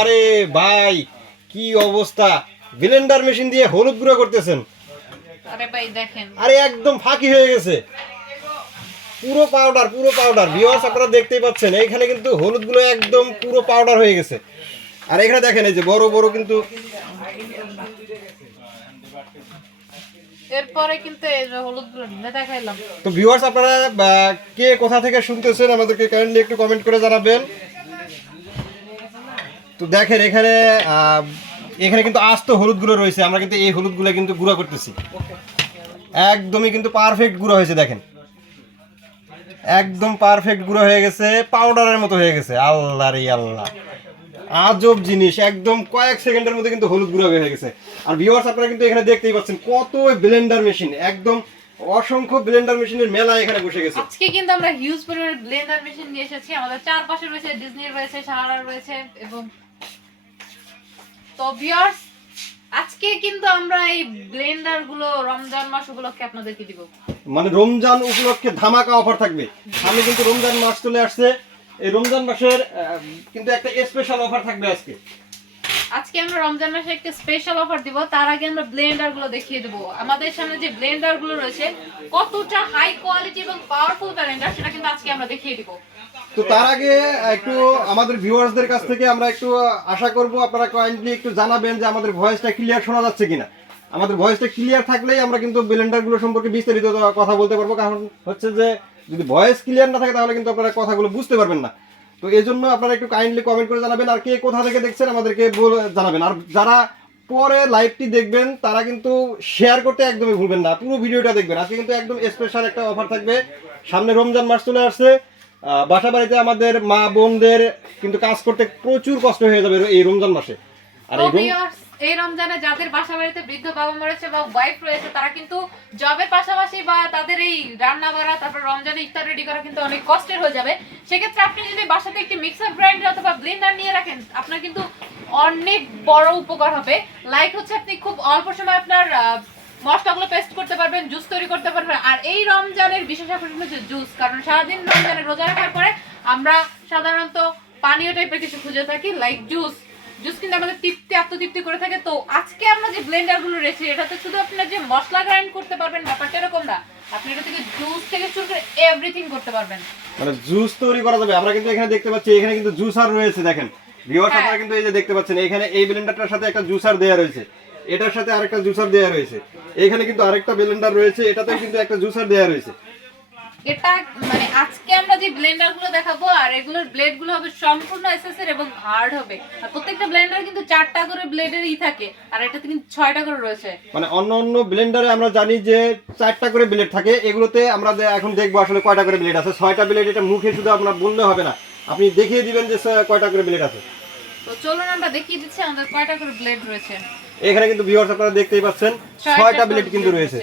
আরে ভাই কি অবস্থা, ব্লেন্ডার মেশিন দিয়ে হলুদ গুঁড়া করতেছেন? আরে ভাই দেখেন, আরে একদম ফাঁকি হয়ে গেছে, পুরো পাউডার পুরো পাউডার। ভিউয়ার্স আপনারা দেখতেই পাচ্ছেন এইখানে কিন্তু হলুদ গুলো একদম পুরো পাউডার হয়ে গেছে। আর এখানে দেখেন এই যে বড় বড় কিন্তু এরপরে কিন্তু এই যে হলুদগুলো ঢেলে দেখাইলাম। তো ভিউয়ার্স আপনারা কে কোথা থেকে শুনতেছেন আমাদেরকে কাইন্ডলি একটু কমেন্ট করে জানাবেন। তো দেখেন এখানে এখানে কিন্তু আস্ত হলুদ গুঁড়ো রয়েছে, আমরা কিন্তু এই হলুদ গুলো কিন্তু গুঁড়া করতেছি। একদমই কিন্তু পারফেক্ট গুঁড়ো হয়েছে, দেখেন একদম পারফেক্ট গুঁড়ো হয়ে গেছে, পাউডারের মতো হয়ে গেছে। আল্লাহ রে আল্লাহ, আজব জিনিস, একদম কয়েক সেকেন্ডের মধ্যে কিন্তু হলুদ গুঁড়ো হয়ে গেছে। আর ভিউয়ার্স আপনারা কিন্তু এখানে দেখতেই পাচ্ছেন কত ব্লেন্ডার মেশিন, একদম অসংখ্য ব্লেন্ডার মেশিনের মেলা এখানে বসে গেছে। আজকে কিন্তু আমরা হিউজ পরিমাণে ব্লেন্ডার মেশিন নিয়ে এসেছি। আমাদের চারপাশে রয়েছে ডিজনি রয়েছে, সাহারা রয়েছে এবং তো ভিউয়ার্স আজকে কিন্তু আমরা এই ব্লেন্ডার গুলো রমজান মাস উপলক্ষে আপনাদেরকে দিব। মানে রমজান উপলক্ষে ধামাকা অফার থাকবে। আমি কিন্তু রমজান মাস চলে আসছে, এই রমজান মাসের কিন্তু একটা স্পেশাল অফার থাকবে আজকে। আজকে আমরা রমজান মাসে একটা স্পেশাল অফার দিব। তার আগে আমরা ব্লেন্ডার গুলো দেখিয়ে দেব। আমাদের সামনে যে ব্লেন্ডার গুলো রয়েছে কতটা হাই কোয়ালিটি এবং পাওয়ারফুল ব্লেন্ডার সেটা কিন্তু আজকে আমরা দেখিয়ে দিব। তো তার আগে একটু আমাদের ভিউয়ার্সদের কাছ থেকে আমরা একটু আশা করব আপনারা কাইন্ডলি একটু জানাবেন যে আমাদের ভয়েসটা ক্লিয়ার শোনা যাচ্ছে কিনা। আমাদের ভয়েসটা ক্লিয়ার থাকলেই আমরা কিন্তু ব্লেন্ডারগুলো সম্পর্কে বিস্তারিত কথা বলতে পারবো। কারণ হচ্ছে যে যদি ভয়েস ক্লিয়ার না থাকে তাহলে কিন্তু আপনারা কথাগুলো বুঝতে পারবেন না। তো এই জন্য আপনারা একটু কাইন্ডলি কমেন্ট করে জানাবেন, আর কে কোথা থেকে দেখছেন আমাদেরকে জানাবেন। আর যারা পরে লাইভটি দেখবেন তারা কিন্তু শেয়ার করতে একদমই ভুলবেন না, পুরো ভিডিওটা দেখবেন। আজকে কিন্তু একদম স্পেশাল একটা অফার থাকবে। সামনে রমজান মাস চলে আসছে, বাসা বাড়িতে আমাদের মা বোনদের কিন্তু কাজ করতে প্রচুর কষ্ট হয়ে যাবে এই রমজান মাসে। আর এই রমজানে যাদের বাসা বাড়িতে বৃদ্ধ বাবা মা রয়েছে বা ওয়াইফ রয়েছে তারা কিন্তু জবের পাশাপাশি বা তাদের এই রান্না বাড়া তারপর রমজানে ইফতার রেডি করা কিন্তু অনেক কষ্টের হয়ে যাবে। সেক্ষেত্রে আপনি যদি বাসাতে একটি মিক্সার গ্রাইন্ডার অথবা ব্লেন্ডার নিয়ে রাখেন আপনার কিন্তু অনেক বড় উপকার হবে। লাইক হচ্ছে আপনি খুব অল্প সময় আপনার মশলাগুলো পেস্ট করতে পারবেন, জুস তৈরি করতে পারবেন। আর এই রমজানের বিশেষ আকর্ষণ হচ্ছে জুস, কারণ সারাদিন রমজানে রোজা রাখার পরে আমরা সাধারণত পানীয় টাইপের কিছু খুঁজে থাকি, লাইক জুস কিন্তু আমাদের আত্মতৃপ্তি করে থাকে। তো আজকে আমরা যে ব্লেন্ডার গুলো রেখেছি এটাতে শুধু আপনারা যে মশলা গ্রাইন্ড করতে পারবেন ব্যাপারটা এরকম না, আপনি এটা থেকে জুস থেকে শুরু করে এভরিথিং করতে পারবেন, মানে জুস তৈরি করা যাবে। আমরা কিন্তু এখানে দেখতে পাচ্ছি এখানে কিন্তু জুসার রয়েছে, দেখেন ভিউয়ার্স আপনারা কিন্তু এই যে দেখতে পাচ্ছেন এখানে এই ব্লেন্ডারটার সাথে একটা জুসার দেয়া রয়েছে, এটার সাথে আরেকটা জুসার দেয়া রয়েছে, এখানে কিন্তু আরেকটা ব্লেন্ডার রয়েছে, এটাতেও কিন্তু একটা জুসার দেয়া রয়েছে। এটা মানে আজকে আমরা যে ব্লেন্ডার গুলো দেখাবো আর এগুলোর ব্লেড গুলো হবে সম্পূর্ণ এসএসএর এবং হার্ড হবে। আর প্রত্যেকটা ব্লেন্ডার কিন্তু 4টা করে ব্লেডেরই থাকে আর এটাতে কিন্তু 6টা করে রয়েছে। মানে অন্য ব্লেন্ডারে আমরা জানি যে 4টা করে ব্লেড থাকে, এগুলোতে আমরা এখন দেখবো আসলে কয়টা করে ব্লেড আছে। 6টা ব্লেড, এটা মুখে শুধু আপনারা বললে হবে না, আপনি দেখিয়ে দিবেন যে কয়টা করে ব্লেড আছে। তো চলুন আমরা দেখিয়ে দিচ্ছি আমাদের কয়টা করে ব্লেড রয়েছে। এখানে কিন্তু ভিউয়ার্স আপনারা দেখতেই পাচ্ছেন 6টা ব্লেড কিন্তু রয়েছে।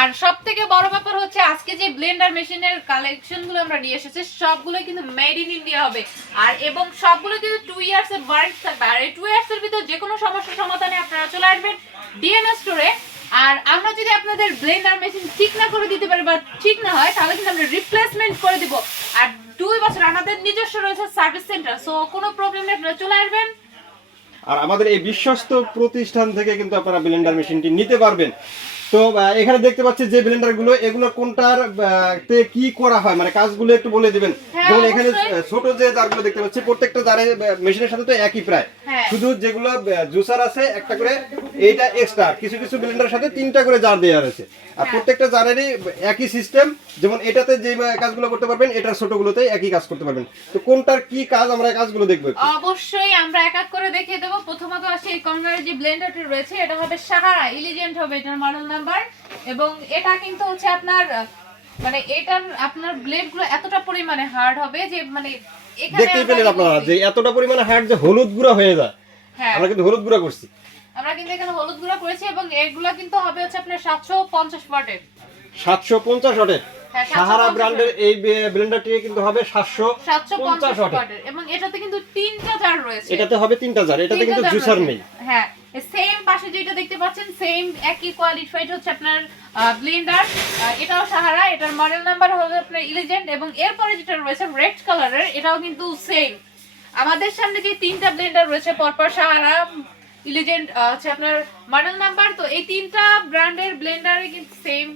আর সবথেকে বড় ব্যাপার হচ্ছে আজকে যে ব্লেন্ডার মেশিনের কালেকশনগুলো আমরা নিয়ে এসেছি সবগুলো কিন্তু মেড ইন ইন্ডিয়া হবে। আর এবং সবগুলো কিন্তু 2 ইয়ার্স এর ওয়ারেন্টি থাকবে। আর এই 2 ইয়ার্স এর ভিতর যে কোনো সমস্যার সমাধানে আপনারা চলে আসবেন ডিএনএ স্টোরে। আর আমরা যদি আপনাদের ব্লেন্ডার মেশিন ঠিক না করে দিতে পারি বা ঠিক না হয় তাহলে কিন্তু আমরা রিপ্লেসমেন্ট করে দিব। আর 2 বছর আমাদের নিজস্ব রয়েছে সার্ভিস সেন্টার, সো কোনো প্রবলেম নেই, আপনারা চলে আসবেন। আর আমাদের এই বিশ্বস্ত প্রতিষ্ঠান থেকে কিন্তু আপনারা ব্লেন্ডার মেশিনটি নিতে পারবেন। তো এখানে দেখতে পাচ্ছি যে ব্লেন্ডারগুলো, এগুলো কোনটার তে কি করা হয় মানে কাজগুলো একটু বলে দিবেন। যেমন এখানে ছোট যে জারগুলো দেখতে পাচ্ছি প্রত্যেকটা জারে মেশিনের সাথে তো একই প্রায়, শুধু যেগুলো জুসার আছে একটা করে এইটা এক্সট্রা, কিছু কিছু ব্লেন্ডারের সাথে 3টা করে জার দেওয়া রয়েছে। আর প্রত্যেকটা জারেরই একই সিস্টেম, যেমন এটাতে যে কাজগুলো করতে পারবেন এটার ছোটগুলোতে একই কাজ করতে পারবেন। তো কোনটার কি কাজ আমরা কাজগুলো দেখবো, অবশ্যই আমরা এক এক করে দেখিয়ে দেবো। প্রথমত আসে এই কর্নারে যে ব্লেন্ডারটি রয়েছে এটা হবে সাহারা ইলিজেন্ট হবে, এটার মডেল নাম্বার। এবং এটা কিন্তু হচ্ছে আপনার মানে এটার আপনার ব্লেড গুলো এতটা পরিমাণে হার্ড হবে যে মানে এখানে দেখতেই পেলেন আপনারা যে এতটা পরিমাণে হার্ড যে হলুদ গুঁড়া হয়ে যায়। হ্যাঁ, আমরা কিন্তু হলুদ গুঁড়া করছি, আমরা কিন্তু এখানে হলুদ গুঁড়া করেছি এবং এগুলা কিন্তু হবে হচ্ছে আপনার 750 ওয়াটের। 750 ওয়াটের হ্যাঁ, সাহারা 750 ব্র্যান্ডের এই ব্লেন্ডারটি কিন্তু হবে 750 750 ওয়াটের। ওয়াটের এবং এটাতে কিন্তু 3টা জার রয়েছে। এটাতে হবে 3টা জার, এটাতে কিন্তু জুসার নেই। হ্যাঁ, সেম পাশে যেটা দেখতে পাচ্ছেন সেম একই কোয়ালিফাইড হচ্ছে আপনার ব্লেন্ডার, এটাও সাহারা, এটার মডেল নাম্বার হবে আপনার ইলিজেন্ট এবং এরপরে যেটা রয়েছে রেড কালারের এটাও কিন্তু সেম। আমাদের সামনে যে 3টা ব্লেন্ডার রয়েছে পরপর সাহারা, ইলিজেন্ট হচ্ছে আপনার মডেল নাম্বার, তো এই 3টা ব্র্যান্ডের ব্লেন্ডারে কিন্তু সেম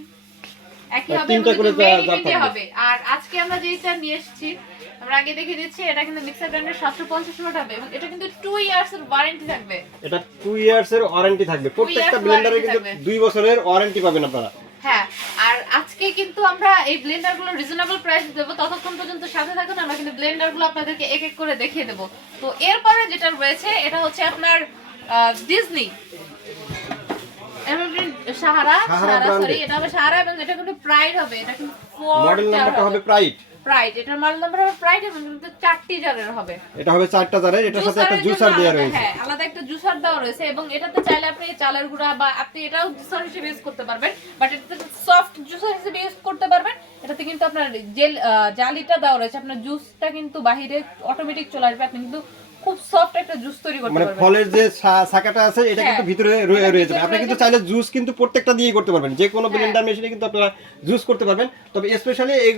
একই হবে, তিনটা করে মেড হবে। আর আজকে আমরা যেটা নিয়ে এসেছি আমরা আগে দেখে দিচ্ছি, এটা কিন্তু মিক্সার ব্র্যান্ডের 750 ওয়াট হবে এবং এটা কিন্তু 2 ইয়ার্স এর ওয়ারেন্টি থাকবে। এটা 2 ইয়ার্স এর ওয়ারেন্টি থাকবে, প্রত্যেকটা ব্লেন্ডারে কিন্তু 2 বছরের ওয়ারেন্টি পাবেন আপনারা। হ্যাঁ, আর আজকে কিন্তু আমরা এই ব্লেন্ডারগুলো রিজনেবল প্রাইস দেব, ততক্ষণ পর্যন্ত সাথে থাকুন, আমরা কিন্তু ব্লেন্ডারগুলো আপনাদেরকে এক এক করে দেখিয়ে দেব। তো এরপরে যেটা রয়েছে এটা হচ্ছে আপনার ডিজনি এভারগ্রিন সাহারা, সরি এটা হবে সাহারা এবং এটা কিন্তু প্রাইড হবে, এটা কিন্তু মডেল নাম্বারটা হবে প্রাইড, এটার মডেল নাম্বার হবে প্রাইড এবং কিন্তু 4টি জারের হবে। এটা হবে 4টা জারের, এটার সাথে একটা জুসার দেয়া রয়েছে। হ্যাঁ, আলাদা একটা জুসার দেওয়া রয়েছে এবং এটাতে চাইলে আপনি চালের গুঁড়া বা আপনি এটাও জুসার হিসেবে ইউজ করতে পারবেন, বাট এটাতে সফট জুসার হিসেবে ইউজ করতে পারবেন। এটাতে কিন্তু আপনার জেল জালিটা দেওয়া রয়েছে, আপনার জুসটা কিন্তু বাহিরে অটোমেটিক চলে আসবে, আপনি কিন্তু খুব সফট একটা জুস তৈরি করতে পারবেন। মানে ফলের যে ছাকাটা আছে এটা কিন্তু ভিতরে রয়েছে, আপনি কিন্তু চাইলে জুস কিন্তু প্রত্যেকটা দিয়েই করতে পারবেন, যে কোনো ব্লেন্ডার মেশিনে কিন্তু আপনারা জুস করতে পারবেন। তবে স্পেশালি এই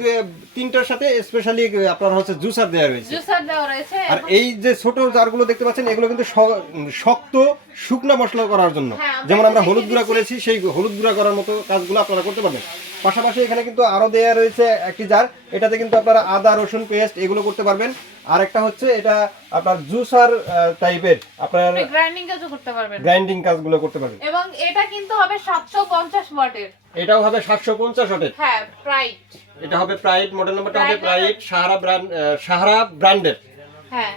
3টার সাথে স্পেশালি আপনার হচ্ছে জুসার দেওয়া রয়েছে, জুসার দেওয়া রয়েছে। আর এই যে ছোট জারগুলো দেখতে পাচ্ছেন এগুলো কিন্তু শক্ত শুকনা মশলা করার জন্য, যেমন আমরা হলুদ গুঁড়া করেছি সেই হলুদ গুঁড়া করার মতো কাজগুলো আপনারা করতে পারবেন। পাশাপাশি এখানে কিন্তু আরো দেয়া রয়েছে একটি জার, এটাতে কিন্তু আপনারা আদা রসুন পেস্ট এগুলো করতে পারবেন। আর একটা হচ্ছে এটা আপনার জুসার টাইপের, আপনার গ্রাইন্ডিং কাজও করতে পারবেন, গ্রাইন্ডিং কাজগুলো করতে পারবেন। এবং এটা কিন্তু হবে 750 ওয়াটের, এটাও হবে 750 ওয়াটের। হ্যাঁ, প্রাইড, এটা হবে প্রাইড, মডেল নাম্বারটা হবে প্রাইড, সাহারা ব্র্যান্ডের। হ্যাঁ।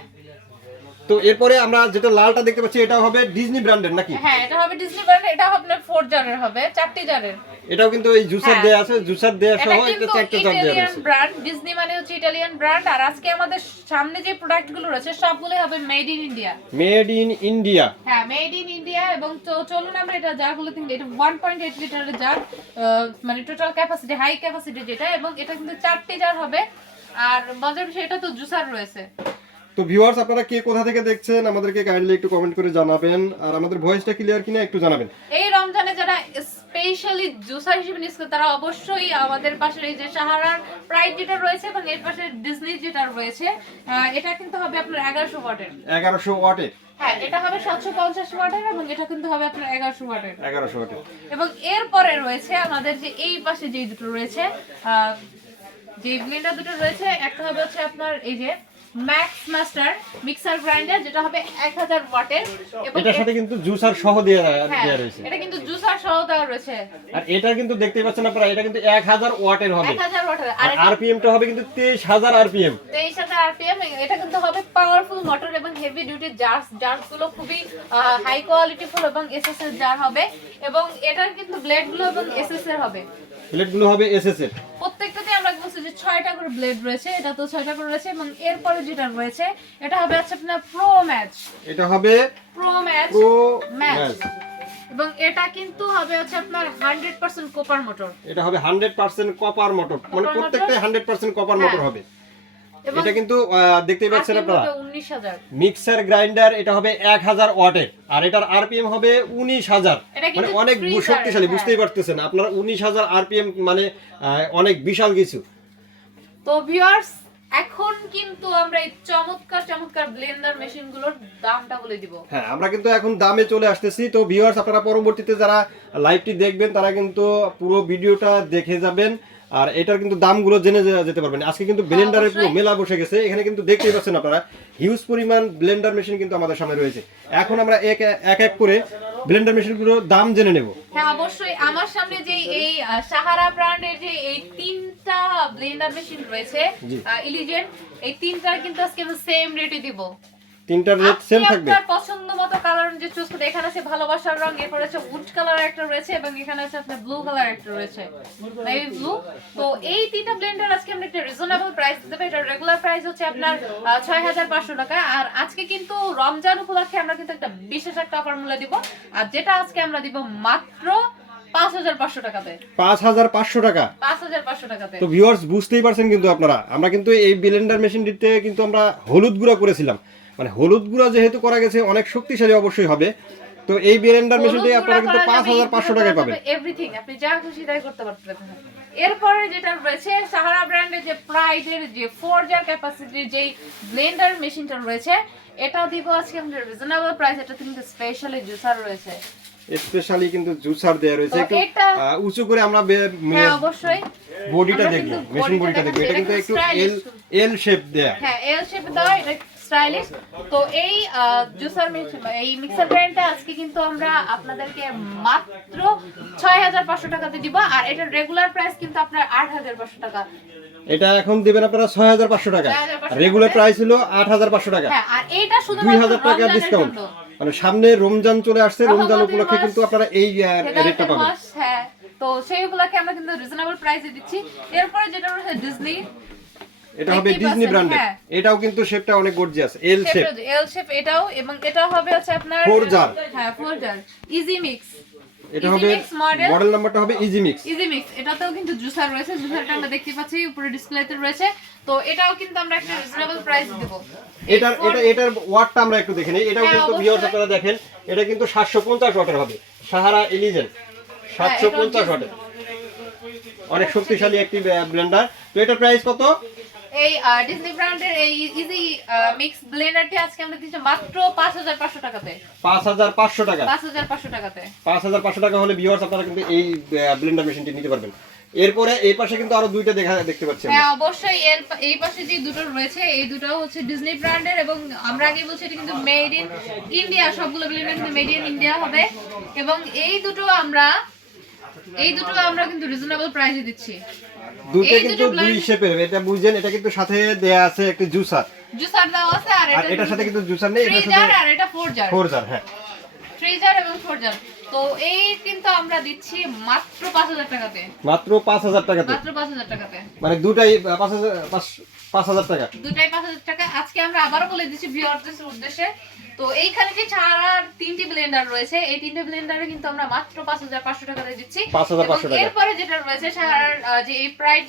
তো এরপরে আমরা যেটা লালটা দেখতে পাচ্ছি এটা হবে ডিজনি ব্র্যান্ডের নাকি? হ্যাঁ, এটা হবে ডিজনি ব্র্যান্ডের, এটা হবে আপনার 4 জারের হবে, 4টি জারের। এটাও কিন্তু এই জুসার দেয়া আছে, জুসার দেয়া সহ একটা 4টা জার দেয়া ইটালিয়ান আছে। ব্র্যান্ড, ডিজনি মানে হচ্ছে ইটালিয়ান ব্র্যান্ড। আর আজকে আমাদের সামনে যে প্রোডাক্টগুলো রয়েছে সবগুলোই হবে made in India. Made in India, হ্যাঁ, মেড ইন ইন্ডিয়া। এবং তো চলুন আমরা এটা জারগুলো কিন্তু, এটা 1.8 লিটারের জার, মানে টোটাল ক্যাপাসিটি, হাই ক্যাপাসিটি যেটা, এবং এটা কিন্তু 4টি জার হবে। আর মজার বিষয় এটা তো জুসার রয়েছে। তো ভিউয়ার্স আপনারা কে কোথা থেকে দেখছেন আমাদেরকে কাইন্ডলি একটু কমেন্ট করে জানাবেন, আর আমাদের ভয়েসটা ক্লিয়ার কিনা একটু জানাবেন। এই রমজানে যারা স্পেশালি জুসার হিসেবে নিচ্ছে তারা অবশ্যই আমাদের পাশে এই যে সাহারার প্রাইড যেটা রয়েছে এবং এর পাশে ডিজনি যেটা রয়েছে, এটা কিন্তু হবে আপনার 1100 ওয়াটের। 1100 ওয়াটের, হ্যাঁ, এটা হবে 750 ওয়াটের এবং এটা কিন্তু হবে আপনার 1100 ওয়াটের। 1100 ওয়াটের। এবং এরপরে রয়েছে আমাদের যে এই পাশে যে দুটো রয়েছে, যে ব্লেন্ডার দুটো রয়েছে, একটা হবে হচ্ছে আপনার এই যে ম্যাক্স মাস্টার মিক্সার গ্রাইন্ডার, যেটা হবে 1000 ওয়াটের এবং এটার সাথে কিন্তু জুসার সহ দেয়া রয়েছে। এটা কিন্তু জুসার সহ দেওয়া রয়েছে। আর এটা কিন্তু দেখতেই পাচ্ছেন আপনারা, এটা কিন্তু 1000 ওয়াটের হবে, 1000 ওয়াটের। আর আরপিএম টা হবে কিন্তু 23000 আরপিএম। 23000 আরপিএম। এটা কিন্তু হবে পাওয়ারফুল মোটর এবং হেভি ডিউটি জার্স গুলো খুবই হাই কোয়ালিটি ফুল এবং এসএস এর জার হবে, এবং এটার কিন্তু ব্লেড গুলো এবং এসএস এর হবে, ব্লেড গুলো হবে এসএস এর। প্রত্যেকটাতে আমরা বলছি যে 6টা করে ব্লেড রয়েছে, এটা তো 6টা করে রয়েছে। এবং এরপরে যেটা রয়েছে এটা হবে হচ্ছে আপনার প্রো ম্যাচ, এটা হবে প্রো ম্যাচ, এবং এটা কিন্তু হবে হচ্ছে আপনার 100% কপার মোটর। এটা হবে 100% কপার মোটর, মানে প্রত্যেকটাই 100% কপার মোটর হবে। এটা কিন্তু দেখতেই পাচ্ছেন আপনারা 19000 মিক্সার গ্রাইন্ডার, এটা হবে 1000 ওয়াটের, আর এটার আরপিএম হবে 19000, মানে অনেক শক্তিশালী, বুঝতেই পারতেছেন আপনারা 19000 আরপিএম মানে অনেক বিশাল কিছু। তো ভিউয়ার্স এখন কিন্তু আমরা এই চমৎকার চমৎকার ব্লেন্ডার মেশিনগুলোর দামটা বলে দিব। হ্যাঁ, আমরা কিন্তু এখন দামে চলে আসতেছি। তো ভিউয়ার্স আপনারা পরবর্তীতে যারা লাইভটি দেখবেন তারা কিন্তু পুরো ভিডিওটা দেখে যাবেন, আর এটার কিন্তু দামগুলো জেনে যেতে পারবেন। আজকে কিন্তু ব্লেন্ডারের পুরো মেলা বসে গেছে, এখানে কিন্তু দেখতেই পাচ্ছেন আপনারা হিউজ পরিমাণ ব্লেন্ডার মেশিন কিন্তু আমাদের সামনে রয়েছে। এখন আমরা এক এক করে ব্লেন্ডার মেশিনগুলোর দাম জেনে নেব। হ্যাঁ, অবশ্যই। আমার সামনে যে এই সাহারা ব্র্যান্ডের যে এই 3টা ব্লেন্ডার মেশিন রয়েছে ইলিজেন্ট, এই 3টার কিন্তু আজকে আমি সেম রেটে দিব। তিনটা রেট সেম থাকবে। আপনার পছন্দ মতো কালার যে চুজ করতে, এখানে আছে ভালোবাসার রং, এরপর আছে উড কালার একটা রয়েছে এবং এখানে আছে আপনার ব্লু কালার একটা রয়েছে, নেভি ব্লু। তো এই তিনটা ব্লেন্ডার আজকে আমরা একটা রিজনেবল প্রাইস দেব। এটা রেগুলার প্রাইস হচ্ছে আপনার 6500 টাকা। আর আজকে কিন্তু রমজান উপলক্ষে আমরা কিন্তু একটা বিশেষ একটা অফার মূল্য দিব, আর যেটা আজকে আমরা দিব মাত্র 5500 টাকাতে। 5500 টাকা, 5500 টাকাতে। তো ভিউয়ার্স বুঝতেই পারছেন কিন্তু আপনারা, আমরা কিন্তু এই ব্লেন্ডার মেশিনটিতে কিন্তু আমরা হলুদ গুঁড়া করেছিলাম, মানে হলুদ গুঁড়া যেহেতু করা গেছে অনেক শক্তিশালী অবশ্যই হবে। তো এই ব্লেন্ডার মেশিনটি আপনারা কিন্তু 5500 টাকায় পাবেন। এভরিথিং আপনি যা খুশি তাই করতে পারবেন। এরপরে যেটা রয়েছে সাহারা ব্র্যান্ডের যে প্রাইডের যে 4 জার ক্যাপাসিটির যে ব্লেন্ডার মেশিনটা রয়েছে, এটা দিব আজকে আমরা রিজনেবল প্রাইস। এটা কিন্তু স্পেশালি জুসার রয়েছে, স্পেশালি কিন্তু জুসার দেয়া রয়েছে। একটু উঁচু করে আমরা হ্যাঁ অবশ্যই বডিটা দেখব, মেশিন বডিটা দেখব। এটা কিন্তু একটু এল শেপ দেয়া, হ্যাঁ এল শেপ দেওয়া, এটা স্টাইলিশ। তো এই জুসার এই মিক্সার ব্র্যান্ডটা আজকে কিন্তু আমরা আপনাদেরকে মাত্র 6500 টাকাতে দিব। আর এটার রেগুলার প্রাইস কিন্তু আপনার 8500 টাকা। এটা এখন দিবেন আপনারা 6500 টাকা, রেগুলার প্রাইস হলো 8500 টাকা। হ্যাঁ, আর এটা শুধু 2000 টাকা ডিসকাউন্ট, মানে সামনে রমজান চলে আসছে, রমজান উপলক্ষে কিন্তু আপনারা এই রেটটা পাবেন। হ্যাঁ, তো সেই উপলক্ষে আমরা কিন্তু রিজনেবল প্রাইসে দিচ্ছি। এরপরে যেটা রয়েছে ডিজনি, এটা হবে ডিজনি ব্র্যান্ডের। এটাও কিন্তু শেপটা অনেক গর্জিয়াস, এল শেপ। এল শেপ এটাও, এবং এটা হবে হচ্ছে আপনার 4 জার। হ্যাঁ 4 জার ইজি মিক্স। এটা হবে মডেল নাম্বারটা হবে ইজি মিক্স। ইজি মিক্স, এটাতেও কিন্তু জুসার রয়েছে, জুসারটা আমরা দেখতে পাচ্ছি উপরে ডিসপ্লেতে রয়েছে। তো এটাও কিন্তু আমরা একটা রিজনেবল প্রাইস দেব। এটার ওয়াটটা আমরা একটু দেখে নেই। এটাও কিন্তু ভিউয়ার্স আপনারা দেখেন, এটা কিন্তু 750 ওয়াটের হবে, সাহারা এলিজেন্ট 750 ওয়াটের, অনেক শক্তিশালী একটি ব্লেন্ডার। তো এটার প্রাইস কত? এই ডিজনি ব্র্যান্ডের এই ইজি মিক্স ব্লেন্ডারটি আজকে আমরা দিচ্ছি মাত্র 5500 টাকাতে। 5500 টাকা, 5500 টাকাতে। 5500 টাকা হলে ভিউয়ার্স আপনারা কিন্তু এই ব্লেন্ডার মেশিনটি নিতে পারবেন। এরপরে এই পাশে কিন্তু আরো দুইটা দেখতে পাচ্ছি আমরা। হ্যাঁ অবশ্যই, এই পাশে যে দুটো রয়েছে এই দুটো হচ্ছে ডিজনি ব্র্যান্ডের, এবং আমরা আগে বলছি এটা কিন্তু মেড ইন ইন্ডিয়া, সবগুলো ব্লেন্ডার কিন্তু মেড ইন ইন্ডিয়া হবে। এবং এই দুটো আমরা কিন্তু রিজনেবল প্রাইসে দিচ্ছি। দুটো কিন্তু দুই শেপের, এটা বুঝেন। এটা কিন্তু সাথে দেয়া আছে একটা জুসার দেওয়া আছে, আর এটার সাথে কিন্তু জুসার নেই, এটার সাথে আর এটা 4 জার। হ্যাঁ 3 জার এবং 4 জার। তো এই কিন্তু আমরা দিচ্ছি মাত্র 5000 টাকাতে। মাত্র 5000 টাকাতে, মাত্র 5000 টাকাতে, মানে দুটাই 5000 টাকা, দুটাই 5000 টাকা। আজকে আমরা আবারো বলে দিচ্ছি ভিউয়ারদের উদ্দেশ্যে। তো এইখানে যে ছাড়ার তিনটি ব্লেন্ডার রয়েছে, এই তিনটি ব্লেন্ডারে কিন্তু আমরা মাত্র 5500 টাকাতে দিচ্ছি। 5500 টাকা। এরপরে যেটা রয়েছে ছাড়ার যে এই প্রাইড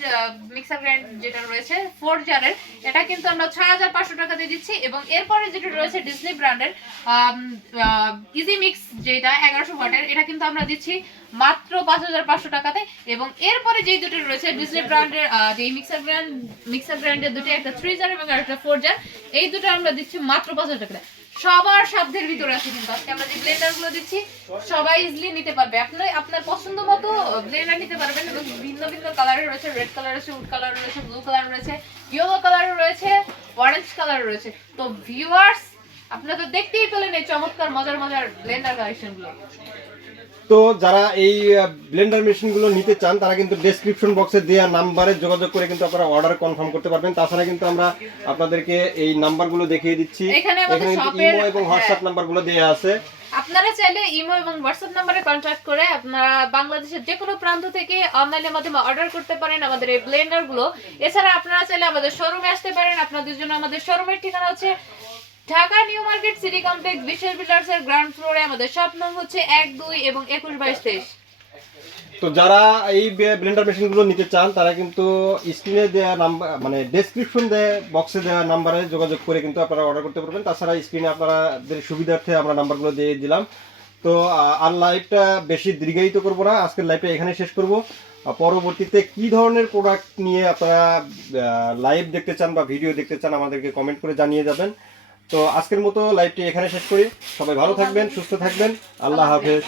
মিক্সার গ্রাইন্ড যেটা রয়েছে 4 জারের, এটা কিন্তু আমরা 6500 টাকাতে দিচ্ছি। এবং এরপরে যেটা রয়েছে ডিজনি ব্র্যান্ডের ইজি মিক্স যেটা 1100 ওয়াটের, এটা কিন্তু আমরা দিচ্ছি মাত্র 5500 টাকাতে। এবং এরপরে যেই দুটো রয়েছে ডিজনি ব্র্যান্ডের যে মিক্সার গ্রাইন্ডের দুটো, একটা 3 জার এবং একটা 4 জার, এই দুটো আমরা দিচ্ছি মাত্র 5000 টাকাতে। সবার সাধ্যের ভিতরে আছে কিন্তু আজকে আমরা যে ব্লেন্ডার গুলো দিচ্ছি, সবাই ইজিলি নিতে পারবে। আপনি আপনার পছন্দ মতো ব্লেন্ডার নিতে পারবেন। এবং ভিন্ন ভিন্ন কালারের রয়েছে, রেড কালার রয়েছে, উড কালার রয়েছে, ব্লু কালার রয়েছে, ইয়েলো কালার রয়েছে, অরেঞ্জ কালার রয়েছে। তো ভিউয়ার্স আপনারা তো দেখতেই পেলেন এই চমৎকার মজার ব্লেন্ডার কালেকশন গুলো। তো যারা এই ব্লেন্ডার মেশিনগুলো নিতে চান তারা কিন্তু ডেসক্রিপশন বক্সে দেওয়া নাম্বারে যোগাযোগ করে কিন্তু আপনারা অর্ডার কনফার্ম করতে পারবেন। তাছাড়া কিন্তু আমরা আপনাদেরকে এই নাম্বারগুলো দেখিয়ে দিচ্ছি, এখানে ইমো এবং হোয়াটসঅ্যাপ নাম্বারগুলো দেওয়া আছে। আপনারা চাইলে ইমো এবং হোয়াটসঅ্যাপ নম্বরে কন্ট্যাক্ট করে আপনারা বাংলাদেশের যে কোনো প্রান্ত থেকে অনলাইনের মাধ্যমে অর্ডার করতে পারেন আমাদের এই ব্লেন্ডার গুলো। এছাড়া আপনারা চাইলে আমাদের শোরুমে আসতে পারেন। আপনাদের জন্য আমাদের শোরুমের ঠিকানা হচ্ছে Dhaka new market city complex Bishal বিল্ডার্সের গ্রাউন্ড ফ্লোরে। আমাদের শপ নং হচ্ছে 1, 2 এবং 21, 22, 23। তো যারা এই ব্লেন্ডার মেশিনগুলো নিতে চান তারা কিন্তু স্ক্রিনে দেওয়া নাম্বার, মানে ডেসক্রিপশন বক্সে দেওয়া নাম্বারে যোগাযোগ করে কিন্তু আপনারা অর্ডার করতে পারবেন। তাছাড়া স্ক্রিনে আপনাদের সুবিধার্থে আমরা নাম্বারগুলো দিয়ে দিলাম। তো আর লাইভটা বেশি দীর্ঘায়িত করবো না, আজকের লাইভটা এখানে শেষ করব। পরবর্তীতে কি ধরনের প্রোডাক্ট নিয়ে আপনারা লাইভ দেখতে চান বা ভিডিও দেখতে চান আমাদেরকে কমেন্ট করে জানিয়ে যাবেন। তো আজকের মতো লাইভটি এখানে শেষ করি। সবাই ভালো থাকবেন, সুস্থ থাকবেন। আল্লাহ হাফেজ।